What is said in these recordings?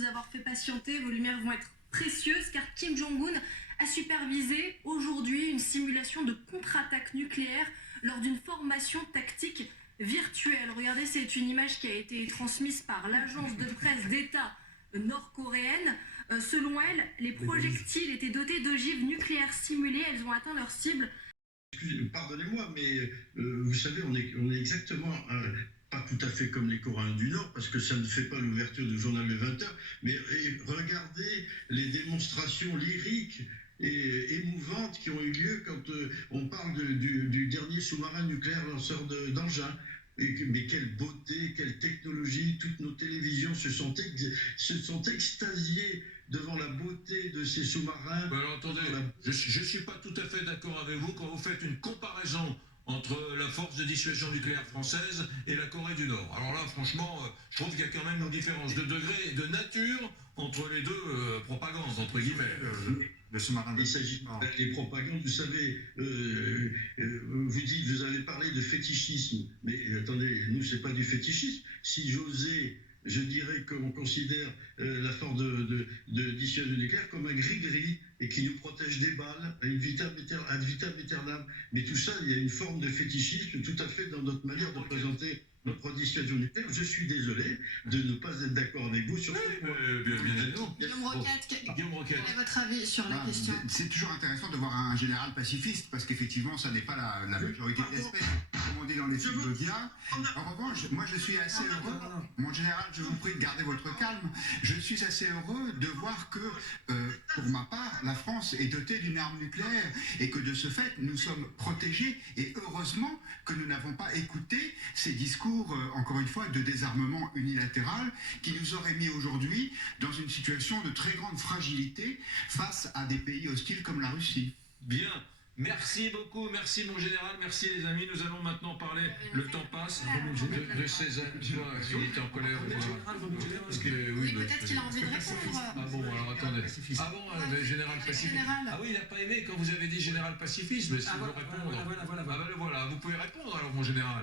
vous avoir fait patienter. Vos lumières vont être précieuses car Kim Jong-un a supervisé aujourd'hui une simulation de contre-attaque nucléaire lors d'une formation tactique virtuelle. Regardez, c'est une image qui a été transmise par l'agence de presse d'État nord-coréenne. Selon elle, les projectiles étaient dotés d'ogives nucléaires simulées. Elles ont atteint leur cible. Pardonnez-moi, mais vous savez, on est exactement pas tout à fait comme les Coréens du Nord, parce que ça ne fait pas l'ouverture du journal de 20h, mais regardez les démonstrations lyriques et émouvantes qui ont eu lieu quand on parle du dernier sous-marin nucléaire lanceur d'engins. Mais quelle beauté, quelle technologie, toutes nos télévisions se sont extasiées devant la beauté de ces sous-marins. Alors attendez, je ne suis pas tout à fait d'accord avec vous quand vous faites une comparaison entre la force de dissuasion nucléaire française et la Corée du Nord. Alors là, franchement, je trouve qu'il y a quand même une différence de degré et de nature entre les deux propagandes, entre guillemets. Le sous-marin. Il s'agit pas des propagandes, vous savez, vous dites, vous avez parlé de fétichisme, mais attendez, nous, c'est pas du fétichisme. Si j'osais, je dirais qu'on considère la force de dissuasion nucléaire comme un gris-gris et qui nous protège des balles ad vitam aeternam. Mais tout ça, il y a une forme de fétichisme tout à fait dans notre manière de présenter notre dissuasion nucléaire. Je suis désolé de ne pas être d'accord avec vous sur ce point. Guillaume Roquette, quel est votre avis sur la question? C'est toujours intéressant de voir un général pacifiste, parce qu'effectivement, ça n'est pas la majorité de l'espèce, comme on dit dans les films de Dia. En revanche, moi je suis assez heureux, mon général, je vous prie de garder votre calme, je suis assez heureux de voir que, pour ma part, la France est dotée d'une arme nucléaire, et que de ce fait, nous sommes protégés, et heureusement que nous n'avons pas écouté ces discours encore une fois, de désarmement unilatéral qui nous aurait mis aujourd'hui dans une situation de très grande fragilité face à des pays hostiles comme la Russie. Bien. Merci beaucoup, merci mon général, merci les amis. Nous allons maintenant parler, le temps passe, de César. Il était en colère. Parce que, oui, peut-être qu'il a envie de répondre. Ah bon, alors attendez. Ah bon, le général pacifiste. Ah oui, il n'a pas aimé quand vous avez dit général pacifiste, mais si vous voulez répondre. Voilà, vous pouvez répondre alors mon général.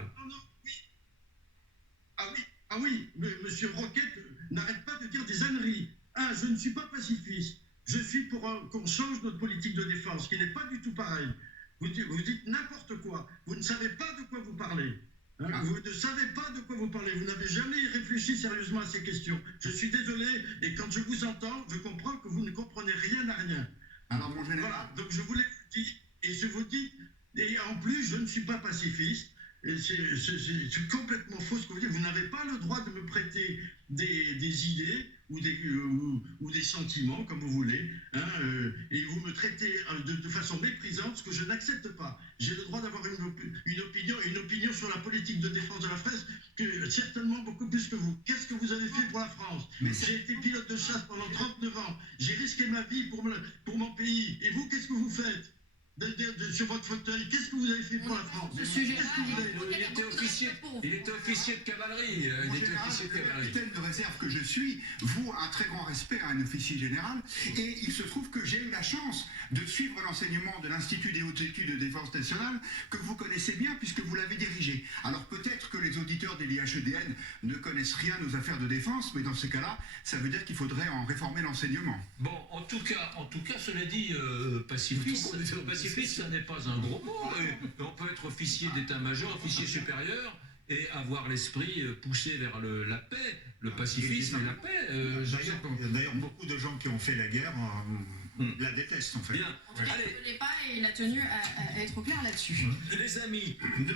Ah oui, mais monsieur Roquette n'arrête pas de dire des âneries. Je ne suis pas pacifiste. Je suis pour qu'on change notre politique de défense, qui n'est pas du tout pareil. Vous dites n'importe quoi. Vous ne savez pas de quoi vous parlez. Vous ne savez pas de quoi vous parlez. Vous n'avez jamais réfléchi sérieusement à ces questions. Je suis désolé, et quand je vous entends, je comprends que vous ne comprenez rien à rien. Alors, mon général... Voilà, donc je voulais vous dire, et je vous dis, et en plus, je ne suis pas pacifiste. C'est complètement faux ce que vous dites. Vous n'avez pas le droit de me prêter des idées ou des sentiments, comme vous voulez, et vous me traitez de façon méprisante, ce que je n'accepte pas. J'ai le droit d'avoir une opinion sur la politique de défense de la France, certainement beaucoup plus que vous. Qu'est-ce que vous avez fait pour la France? J'ai été pilote de chasse pendant 39 ans. J'ai risqué ma vie pour mon pays. Et vous, qu'est-ce que vous faites sur votre fauteuil? Qu'est-ce que vous avez fait pour la France? Il était officier de cavalerie. Capitaine de réserve que je suis voue un très grand respect à un officier général, et il se trouve que j'ai eu la chance de suivre l'enseignement de l'Institut des hautes études de défense nationale, que vous connaissez bien puisque vous l'avez dirigé. Alors peut-être que les auditeurs des l'IHEDN ne connaissent rien aux affaires de défense, mais dans ces cas-là, ça veut dire qu'il faudrait en réformer l'enseignement. Bon, en tout cas, cela dit, pacifiste, ça n'est pas un gros mot. On peut être officier d'état-major, officier supérieur, et avoir l'esprit poussé vers la paix, le pacifisme et la paix. D'ailleurs, beaucoup de gens qui ont fait la guerre la détestent en fait. Bien. En tout cas, il ne voulait pas et il a tenu à être au clair là-dessus. Les amis,